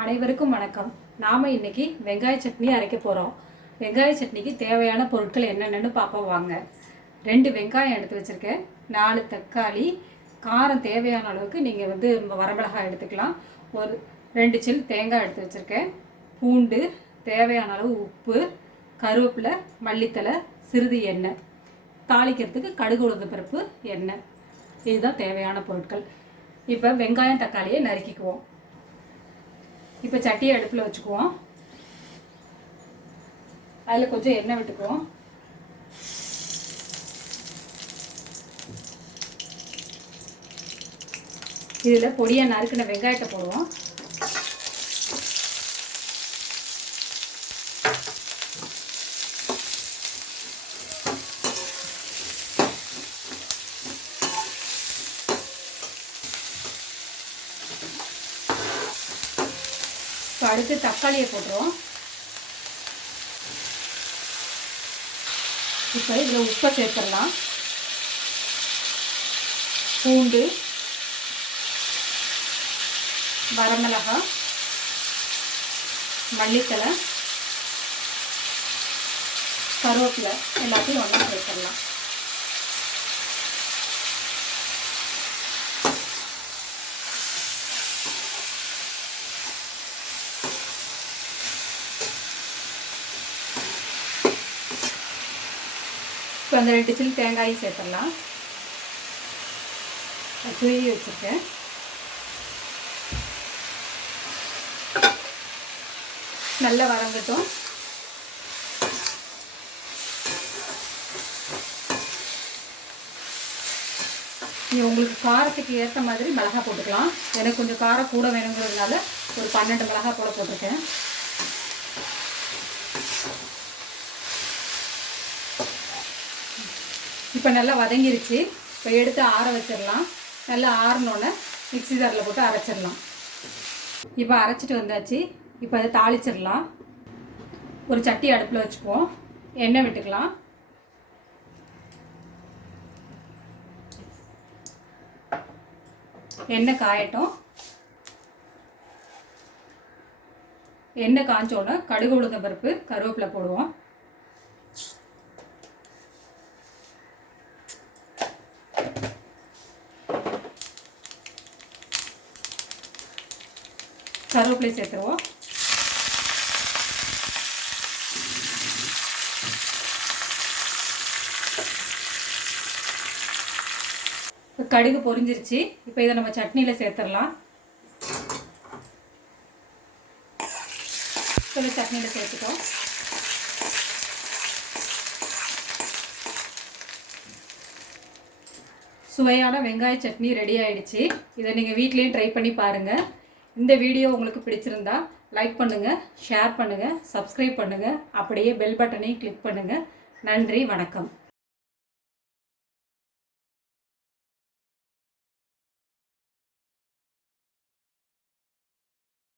அனைவருக்கும் வணக்கம். நாம இன்னைக்கு வெங்காய சட்னி அரைக்க போறோம். வெங்காய சட்னிக்கு தேவையான பொருட்கள் என்னென்னு பார்ப்போம் வாங்க. 2 வெங்காயம் எடுத்து வச்சிருக்கேன். 4 தக்காளி, காரம் தேவையான அளவுக்கு நீங்க வரமிளகாய் எடுத்துக்கலாம். ஒரு 2 சில் தேங்காய் எடுத்து வச்சிருக்கேன். பூண்டு, தேவையான அளவு உப்பு, கருவேப்பிலை, மல்லித்தலை, சிறிது எண்ணெய். தாளிக்கிறதுக்கு கடுகு உளுந்தம் பருப்பு, எண்ணெய். இதுதான் தேவையான பொருட்கள். இப்போ வெங்காயம் தக்காளியை நறுக்கிக்குவோம். இப்போ சட்டியை அடுப்பில் வச்சுக்குவோம். அதில் கொஞ்சம் எண்ணெய் விட்டுக்குவோம். இதில் பொடியாக நறுக்கின வெங்காயத்தை போடுவோம். இப்போ அடுத்து தக்காளியை போட்டுருவோம். இப்போ இதில் உப்பை சேர்த்துடலாம். பூண்டு, வரமிளகாய், மல்லித்தலை, கருவேப்பிலை எல்லாத்தையும் ஒன்றா சேர்த்துடலாம். இப்போ அந்த 2 சில் தேங்காயும் சேர்த்துடலாம். துருவி வச்சுருக்கேன். நல்லா வதங்கட்டும். நீங்கள் உங்களுக்கு காரத்துக்கு ஏற்ற மாதிரி மிளகாய் போட்டுக்கலாம். எனக்கு கொஞ்சம் காரம் கூட வேணுங்கிறதுனால ஒரு 12 மிளகாய் போல போட்டிருக்கேன். இப்போ நல்லா வதங்கிருச்சு. இப்போ எடுத்து ஆற வச்சிடலாம். நல்லா ஆறினோன்னே மிக்ஸி ஜாரில் போட்டு அரைச்சிடலாம். இப்போ அரைச்சிட்டு வந்தாச்சு. இப்போ அதை தாளிச்சிடலாம். ஒரு சட்டி அடுப்பில் வச்சுக்குவோம். எண்ணெய் விட்டுக்கலாம். எண்ணெய் காயட்டும். எண்ணெய் காய்ச்சோன்னே கடுகு உளுந்தம் பருப்பு, கருவேப்பிலை போடுவோம். கருவேப்பிலை சேர்த்துருவோம். கடுகு பொரிஞ்சிருச்சு. இப்போ இதை நம்ம சட்னியில் சேர்த்துடலாம். சட்னியில் சேர்த்துட்டோம். சுவையான வெங்காய சட்னி ரெடி ஆயிடுச்சு. இதை நீங்கள் வீட்லேயும் ட்ரை பண்ணி பாருங்கள். இந்த வீடியோ உங்களுக்கு பிடிச்சிருந்தா லைக் பண்ணுங்கள், ஷேர் பண்ணுங்கள், சப்ஸ்கிரைப் பண்ணுங்கள். அப்படியே பெல் பட்டனையும் கிளிக் பண்ணுங்கள். நன்றி, வணக்கம்.